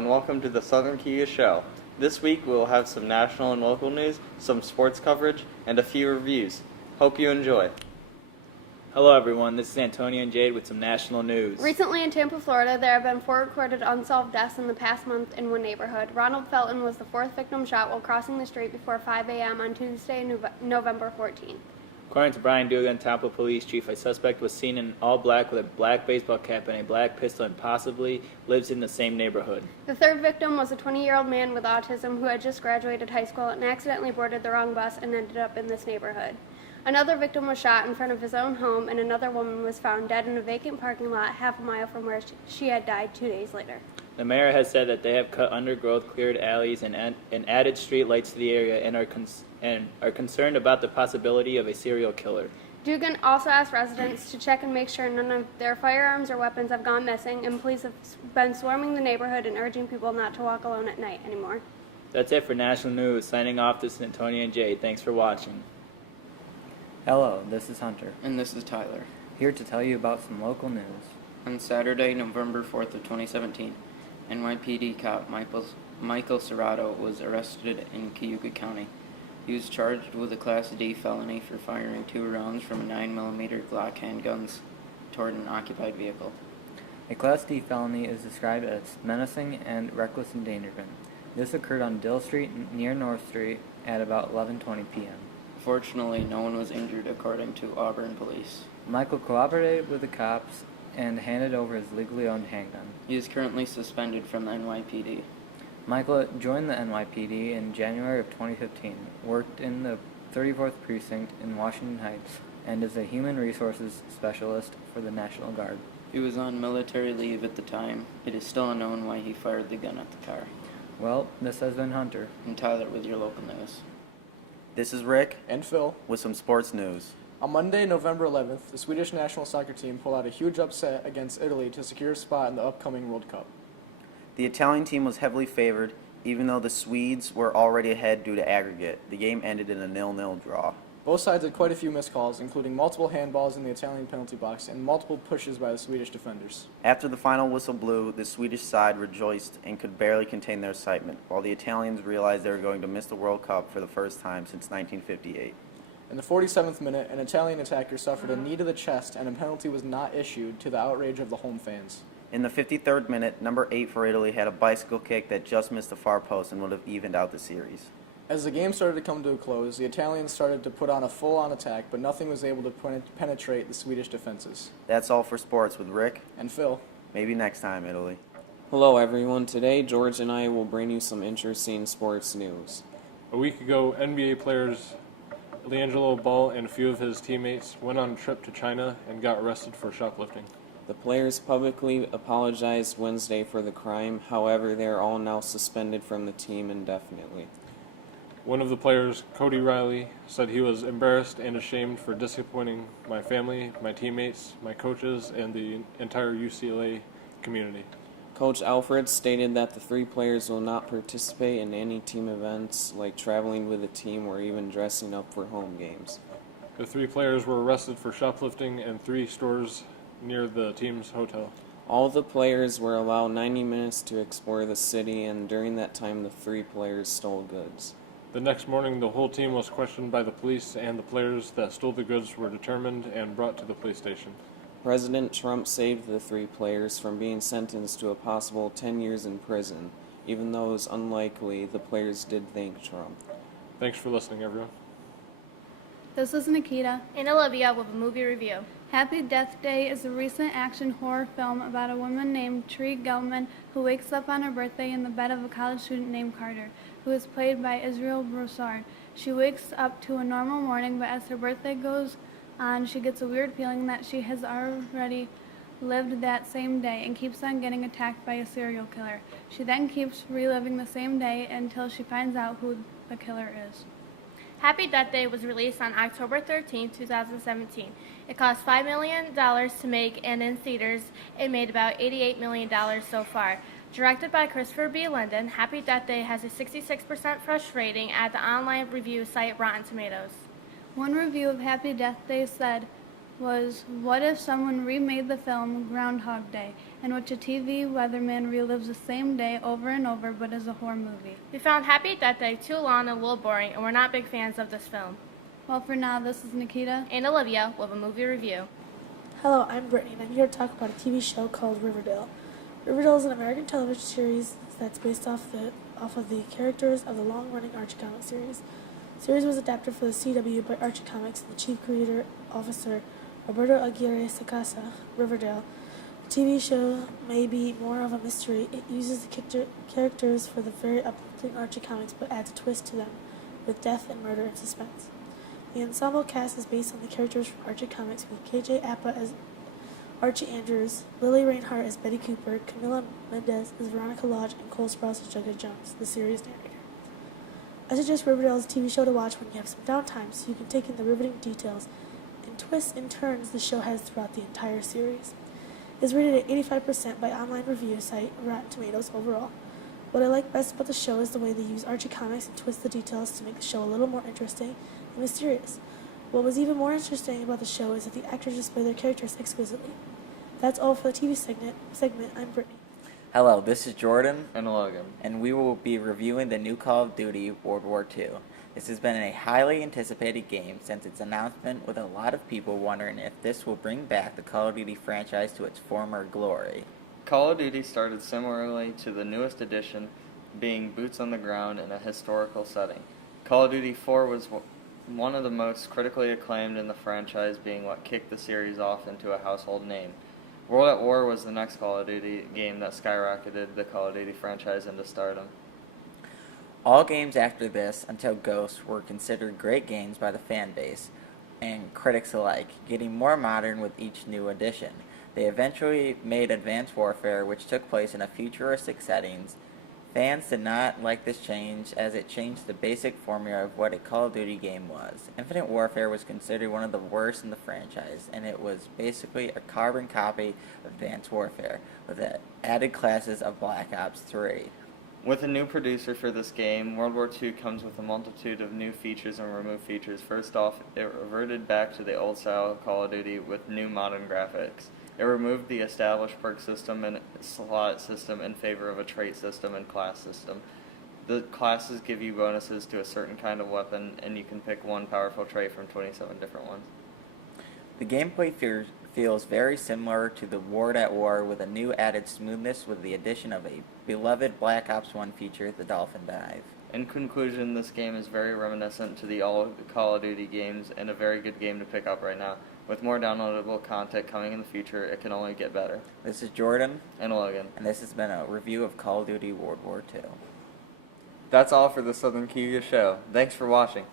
and welcome to the Southern Cayuga Show. This week we'll have some national and local news, some sports coverage, and a few reviews. Hope you enjoy. Hello everyone, this is Antonio and Jade with some national news. Recently in Tampa, Florida, there have been 4 recorded unsolved deaths in the past month in one neighborhood. Ronald Felton was the 4th victim shot while crossing the street before 5 a.m. on Tuesday, November 14th. According to Brian Dugan, Tampa Police Chief, a suspect was seen in all black with a black baseball cap and a black pistol and possibly lives in the same neighborhood. The 3rd victim was a 20-year-old man with autism who had just graduated high school and accidentally boarded the wrong bus and ended up in this neighborhood. Another victim was shot in front of his own home, and another woman was found dead in a vacant parking lot half a mile from where she had died 2 days later. The mayor has said that they have cut undergrowth, cleared alleys, and added street lights to the area and are concerned about the possibility of a serial killer. Dugan also asked residents to check and make sure none of their firearms or weapons have gone missing, and police have been swarming the neighborhood and urging people not to walk alone at night anymore. That's it for national news. Signing off, this is Antonio and Jade. Thanks for watching. Hello, this is Hunter, And this is Tyler. here to tell you about some local news. On Saturday, November 4th of 2017, NYPD cop Michael Serrato was arrested in Cayuga County. He was charged with a Class D felony for firing 2 rounds from 9mm Glock handguns toward an occupied vehicle. A Class D felony is described as menacing and reckless endangerment. This occurred on Dill Street near North Street at about 11:20 p.m. Fortunately, no one was injured according to Auburn police. Michael cooperated with the cops and handed over his legally owned handgun. He is currently suspended from the NYPD. Michael joined the NYPD in January of 2015, worked in the 34th Precinct in Washington Heights, and is a human resources specialist for the National Guard. He was on military leave at the time. It is still unknown why he fired the gun at the car. Well, this has been Hunter. And Tyler with your local news. This is Rick And Phil. with some sports news. On Monday, November 11th, the Swedish national soccer team pulled out a huge upset against Italy to secure a spot in the upcoming World Cup. The Italian team was heavily favored, even though the Swedes were already ahead due to aggregate. The game ended in a 0-0 draw. Both sides had quite a few missed calls, including multiple handballs in the Italian penalty box and multiple pushes by the Swedish defenders. After the final whistle blew, the Swedish side rejoiced and could barely contain their excitement, while the Italians realized they were going to miss the World Cup for the first time since 1958. In the 47th minute, an Italian attacker suffered a knee to the chest and a penalty was not issued to the outrage of the home fans. In the 53rd minute, number 8 for Italy had a bicycle kick that just missed the far post and would have evened out the series. As the game started to come to a close, the Italians started to put on a full-on attack, but nothing was able to penetrate the Swedish defenses. That's all for sports with Rick. And Phil. Maybe next time, Italy. Hello everyone, today George and I will bring you some interesting sports news. A week ago, NBA players LiAngelo Ball and a few of his teammates went on a trip to China and got arrested for shoplifting. The players publicly apologized Wednesday for the crime, however they are all now suspended from the team indefinitely. One of the players, Cody Riley, said he was embarrassed and ashamed for disappointing my family, my teammates, my coaches, and the entire UCLA community. Coach Alfred stated that the 3 players will not participate in any team events like traveling with the team or even dressing up for home games. The 3 players were arrested for shoplifting in 3 stores near the team's hotel. All the players were allowed 90 minutes to explore the city, and during that time the 3 players stole goods. The next morning, the whole team was questioned by the police, and the players that stole the goods were determined and brought to the police station. President Trump saved the 3 players from being sentenced to a possible 10 years in prison. Even though it was unlikely, the players did thank Trump. Thanks for listening, everyone. This is Nikita. And Olivia with a movie review. Happy Death Day is a recent action horror film about a woman named Tree Gelman who wakes up on her birthday in the bed of a college student named Carter, who is played by Israel Broussard. She wakes up to a normal morning, but as her birthday goes on, she gets a weird feeling that she has already lived that same day and keeps on getting attacked by a serial killer. She then keeps reliving the same day until she finds out who the killer is. Happy Death Day was released on October 13, 2017. It cost $5 million to make, and in theaters, it made about $88 million so far. Directed by Christopher B. Linden, Happy Death Day has a 66% fresh rating at the online review site Rotten Tomatoes. One review of Happy Death Day said, was What If Someone Remade the Film Groundhog Day, in which a TV weatherman relives the same day over and over but as a horror movie. We found Happy Death Day too long and a little boring, and we're not big fans of this film. Well, for now, this is Nikita. And Olivia with a movie review. Hello, I'm Brittany, and I'm here to talk about a TV show called Riverdale. Riverdale is an American television series that's based off of the characters of the long-running Archie comic series. The series was adapted for the CW by Archie Comics and the chief creator officer Roberto Aguirre Sacasa. Riverdale. The TV show may be more of a mystery. It uses the characters for the very uplifting Archie Comics, but adds a twist to them with death and murder and suspense. The ensemble cast is based on the characters from Archie Comics, with KJ Apa as Archie Andrews, Lily Reinhart as Betty Cooper, Camila Mendez as Veronica Lodge, and Cole Sprouse as Jughead Jones, the series narrator. I suggest Riverdale is a TV show to watch when you have some downtime, so you can take in the riveting details and twists and turns the show has throughout the entire series. It is rated at 85% by online review site Rotten Tomatoes overall. What I like best about the show is the way they use Archie Comics and twist the details to make the show a little more interesting and mysterious. What was even more interesting about the show is that the actors display their characters exquisitely. That's all for the TV segment. I'm Brittany. Hello, this is Jordan. And Logan. And we will be reviewing the new Call of Duty World War II. This has been a highly anticipated game since its announcement, with a lot of people wondering if this will bring back the Call of Duty franchise to its former glory. Call of Duty started similarly to the newest edition, being boots on the ground in a historical setting. Call of Duty 4 was one of the most critically acclaimed in the franchise, being what kicked the series off into a household name. World at War was the next Call of Duty game that skyrocketed the Call of Duty franchise into stardom. All games after this, until Ghost, were considered great games by the fan base and critics alike, getting more modern with each new edition. They eventually made Advanced Warfare, which took place in a futuristic settings. Fans did not like this change, as it changed the basic formula of what a Call of Duty game was. Infinite Warfare was considered one of the worst in the franchise, and it was basically a carbon copy of Advanced Warfare, with the added classes of Black Ops 3. With a new producer for this game, World War II comes with a multitude of new features and removed features. First off, it reverted back to the old style of Call of Duty with new modern graphics. It removed the established perk system and slot system in favor of a trait system and class system. The classes give you bonuses to a certain kind of weapon, and you can pick one powerful trait from 27 different ones. The gameplay feels very similar to the World at War, with a new added smoothness with the addition of a beloved Black Ops 1 feature, the Dolphin Dive. In conclusion, this game is very reminiscent to the all Call of Duty games and a very good game to pick up right now. With more downloadable content coming in the future, it can only get better. This is Jordan. And Logan. And this has been a review of Call of Duty World War II. That's all for the Southern Cayuga Show. Thanks for watching.